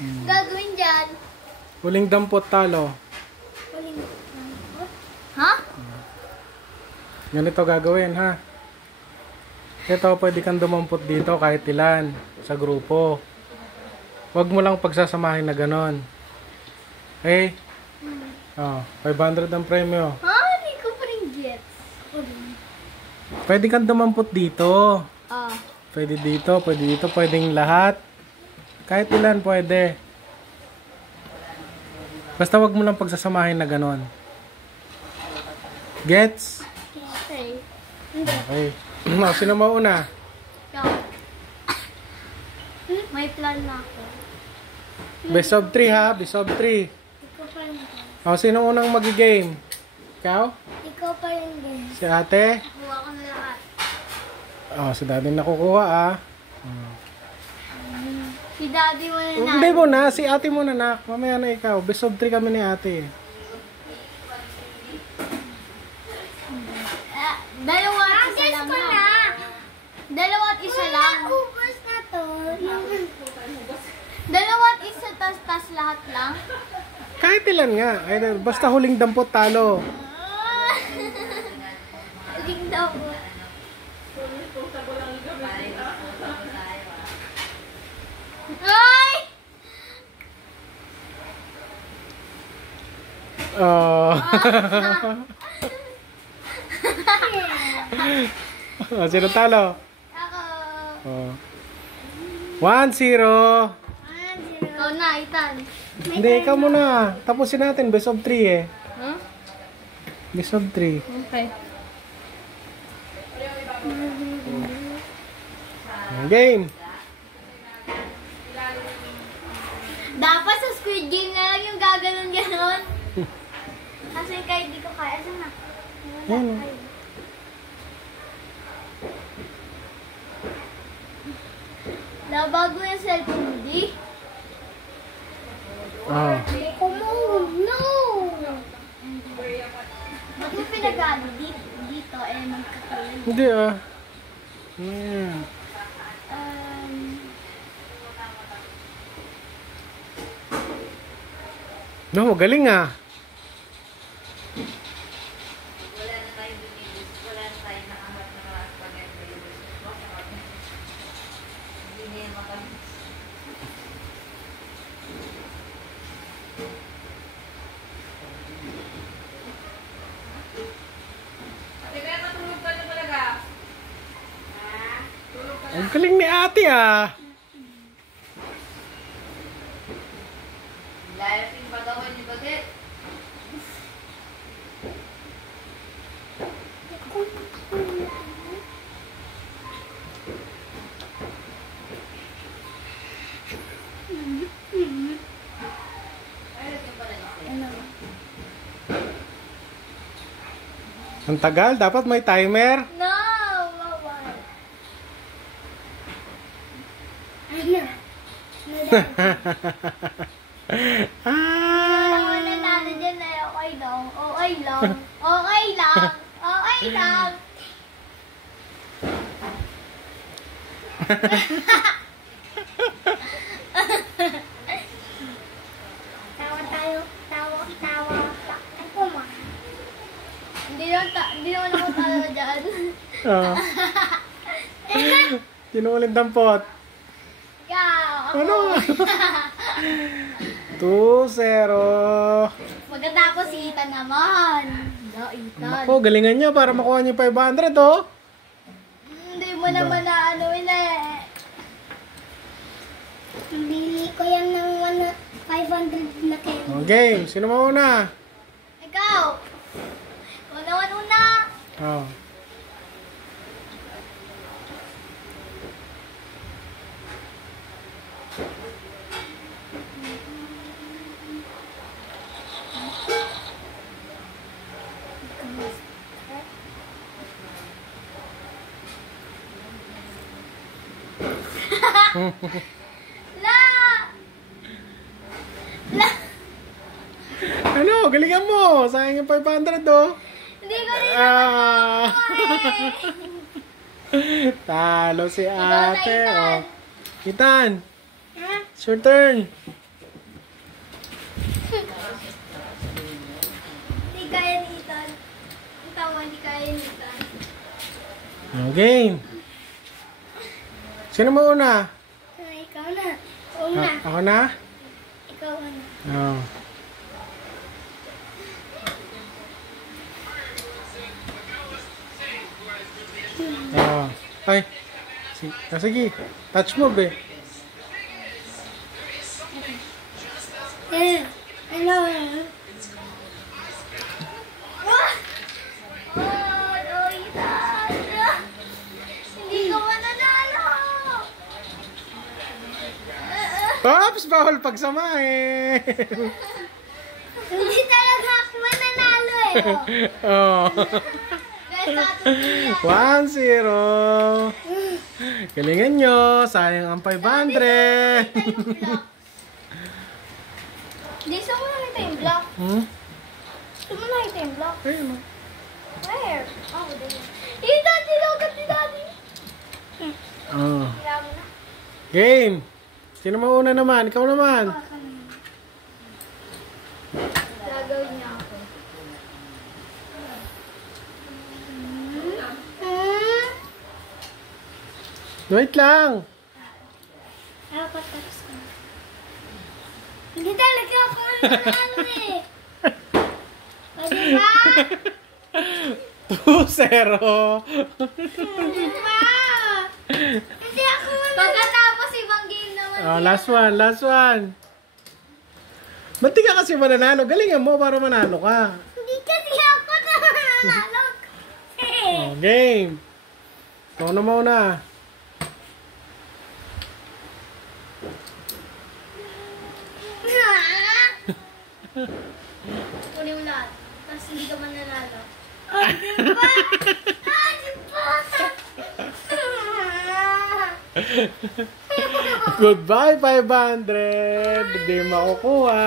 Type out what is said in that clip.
Gagawin dyan. Huling dampot talo. Huling dampot? Ha? Ganito gagawin ha. Ito, pwede kang dumampot dito kahit ilan sa grupo. Huwag mo lang pagsasamahin na ganon. Okay? 500 ang premyo. Ha? Hindi ko pa rin gets. Pwede kang dumampot dito. Ah. Pwede dito, pwedeng lahat. Kahit ilan pwede. Basta wag mo lang pagsasamahin na ganon. Gets? Okay. Hindi. Okay. Sino mauna? Ikaw. May plan na ako. Best of 3 ha, best of 3. Ikaw pa rin. Sino unang magi-game? Ikaw? Ikaw pa rin din. Si ate? Kuha ko na lahat. Si daddy nakukuha ah. Si daddy mo na Hindi mo na, si ate mo na nak. Mamaya na ikaw. Best of 3 kami ni ate. Dalawa at isa lang na. Dalawa at isa lang. Ubus na to. Dalawa at isa tas lahat lang. Kahit ilan nga. Ay, basta huling dampot talo. Aling daw. Ay! Sino talo? Ako. 1-0. Ikaw na, Ethan. Hindi, ikaw muna. Tapusin natin. Best of 3 eh. Huh? Best of 3. Okay. Game. Dapat sa Squid Game na lang yung gaganon-ganon. Kasi kahit di ko kaya, saan na? Yan. Nabago yung cellphone, di? No! Ba't mo pinagano dito? Magkakaroon. Hindi ah. Yan. No, galing ah. Ang galing ni ate ah. Ang tagal, dapat may timer. No! Bawal. Ako nanalo dyan na okay lang. Okay lang. Okay lang. Okay lang. Tawa tayo. Tawa. Ako ma. Hindi naman ako talo dyan. Sino ulit dampot? Ikaw. Ako. Ano? 2-0. Maganda ako si Ethan naman. No, Ethan. Ako, galingan niya para makuha niya 500 oh. Hindi mo naman na ano eh. Bili ko yan ng 500 na kayo. Game, sino mauna? Ikaw. Una. Oh. La! Ano, galingan mo. Sayang yung 500 oh. Hindi ko rin Ah. eh. Talo si Ikaw na, ate. Ethan. Oh. Ethan, Ha? it's your turn. Game. Sino mauna? Ikaw na. Una. Ako na? Ikaw na. Oo. Oh. Ay. Sige. Touch mo, be. Ano? Hindi ko mananalo. Pops, bawal pagsamahin. Hindi talaga ako mananalo eh. Oh. Guys, natin 1-0. Galingan nyo. Sayang ang 500. Hindi, saan mo nakita yung block? Hmm? Saan mo nakita yung block? Ayun. Where? Oh, there. Yung daddy, logat ni daddy. Oh. Kailangan mo na. Game. Sino mauna naman? Ikaw naman. Gagawin niya ako. Wait lang. Apat tapos ko. Hindi talaga ako mananalo eh. O diba? 2-0. Diba? Hindi ako mananalo. Pagkatapos ibang game naman. Oh, last one. Ba't di ka kasi mananalo? Galingan mo para manalo ka. Hindi kasi ako nananalo. Oh, game. Ikaw na muna. Kunin mo lahat. Tapos hindi ka mananalo. O diba? Ah, diba? Goodbye, 500. Hindi makukuha.